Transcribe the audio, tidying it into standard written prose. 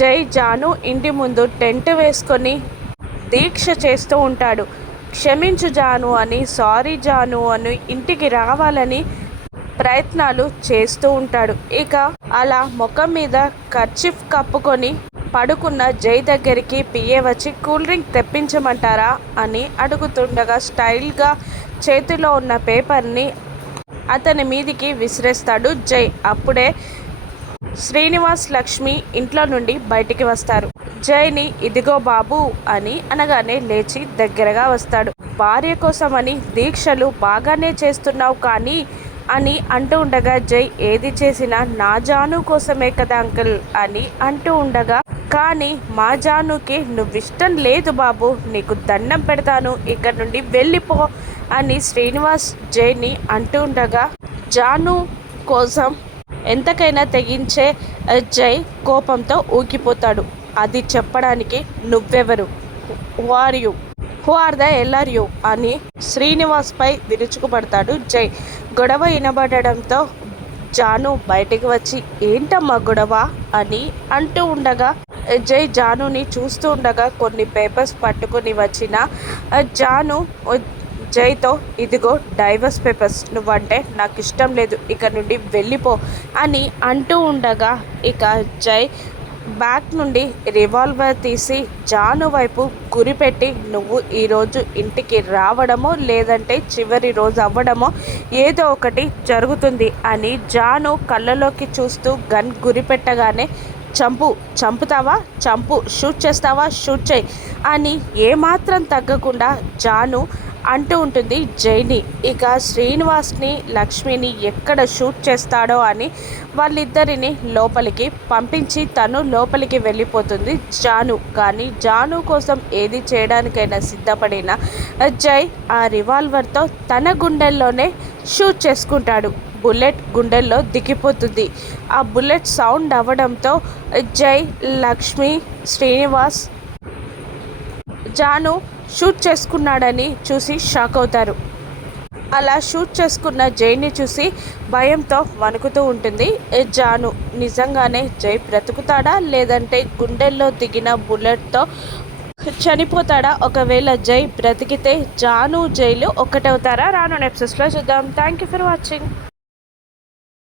జై జాను ఇంటి ముందు టెంట్ వేసుకొని దీక్ష చేస్తూ ఉంటాడు. క్షమించు జాను అని, సారీ జాను అని ఇంటికి రావాలని ప్రయత్నాలు చేస్తూ ఉంటాడు. ఇక అలా ముఖం మీద కర్చీఫ్ కప్పుకొని పడుకున్న జై దగ్గరికి పిఏ వచ్చి కూల్ డ్రింక్ తెప్పించమంటారా అని అడుగుతుండగా స్టైల్గా చేతిలో ఉన్న పేపర్ని అతని మీదికి విసిరేస్తాడు జై. అప్పుడే శ్రీనివాస్, లక్ష్మి ఇంట్లో నుండి బయటికి వస్తారు. జైని ఇదిగో బాబు అని అనగానే లేచి దగ్గరగా వస్తాడు. భార్య కోసమని దీక్షలు బాగానే చేస్తున్నావు కానీ అని అంటూ ఉండగా జై ఏది చేసినా నా జాను కోసమే కదా అంకుల్ అని అంటూ ఉండగా, కానీ మా జానుకి నువ్విష్టం లేదు బాబు, నీకు దండం పెడతాను, ఇక్కడి నుండి వెళ్ళిపో అని శ్రీనివాస్ జైని అంటూ ఉండగా జాను కోసం ఎంతకైనా తెగించే జై కోపంతో ఊగిపోతాడు. అది చెప్పడానికి నువ్వెవరు, హూ ఆర్ ద ఎల్ఆర్యు అని శ్రీనివాస్పై విరుచుకుపడతాడు జై. గొడవ వినబడడంతో జాను బయటికి వచ్చి ఏంటమ్మా గొడవ అని అంటూ ఉండగా జై జానుని చూస్తూ ఉండగా కొన్ని పేపర్స్ పట్టుకొని వచ్చిన జాను జైతో ఇదిగో డైవర్స్ పేపర్స్, నువ్వంటే నాకు ఇష్టం లేదు, ఇక నుండి వెళ్ళిపో అని అంటూ ఉండగా ఇక జై బ్యాగ్ నుండి రివాల్వర్ తీసి జాను వైపు గురిపెట్టి నువ్వు ఈరోజు ఇంటికి రావడమో లేదంటే చివరి రోజు అవ్వడమో ఏదో ఒకటి జరుగుతుంది అని జాను కళ్ళలోకి చూస్తూ గన్ గురిపెట్టగానే చంపుతావా చంపు, షూట్ చేస్తావా షూట్ చేయి అని ఏమాత్రం తగ్గకుండా జాను అంటూ ఉంటుంది జైని. ఇక శ్రీనివాస్ని, లక్ష్మిని ఎక్కడ షూట్ చేస్తాడో అని వాళ్ళిద్దరిని లోపలికి పంపించి తను లోపలికి వెళ్ళిపోతుంది జాను. కానీ జాను కోసం ఏది చేయడానికైనా సిద్ధపడిన జై ఆ రివాల్వర్తో తన గుండెల్లోనే షూట్ చేసుకుంటాడు. బుల్లెట్ గుండెల్లో దిగిపోతుంది. ఆ బుల్లెట్ సౌండ్ అవ్వడంతో జై, లక్ష్మి, శ్రీనివాస్ జాను షూట్ చేసుకున్నాడని చూసి షాక్ అవుతారు. అలా షూట్ చేసుకున్న జైని చూసి భయంతో వణుకుతూ ఉంటుంది జాను. నిజంగానే జై బ్రతుకుతాడా లేదంటే గుండెల్లో దిగిన బుల్లెట్తో చనిపోతాడా? ఒకవేళ జై బ్రతికితే జాను, జైలు ఒక్కటవుతారా? రాను ఎపిసోడ్స్లో చూద్దాం. Thank you for watching.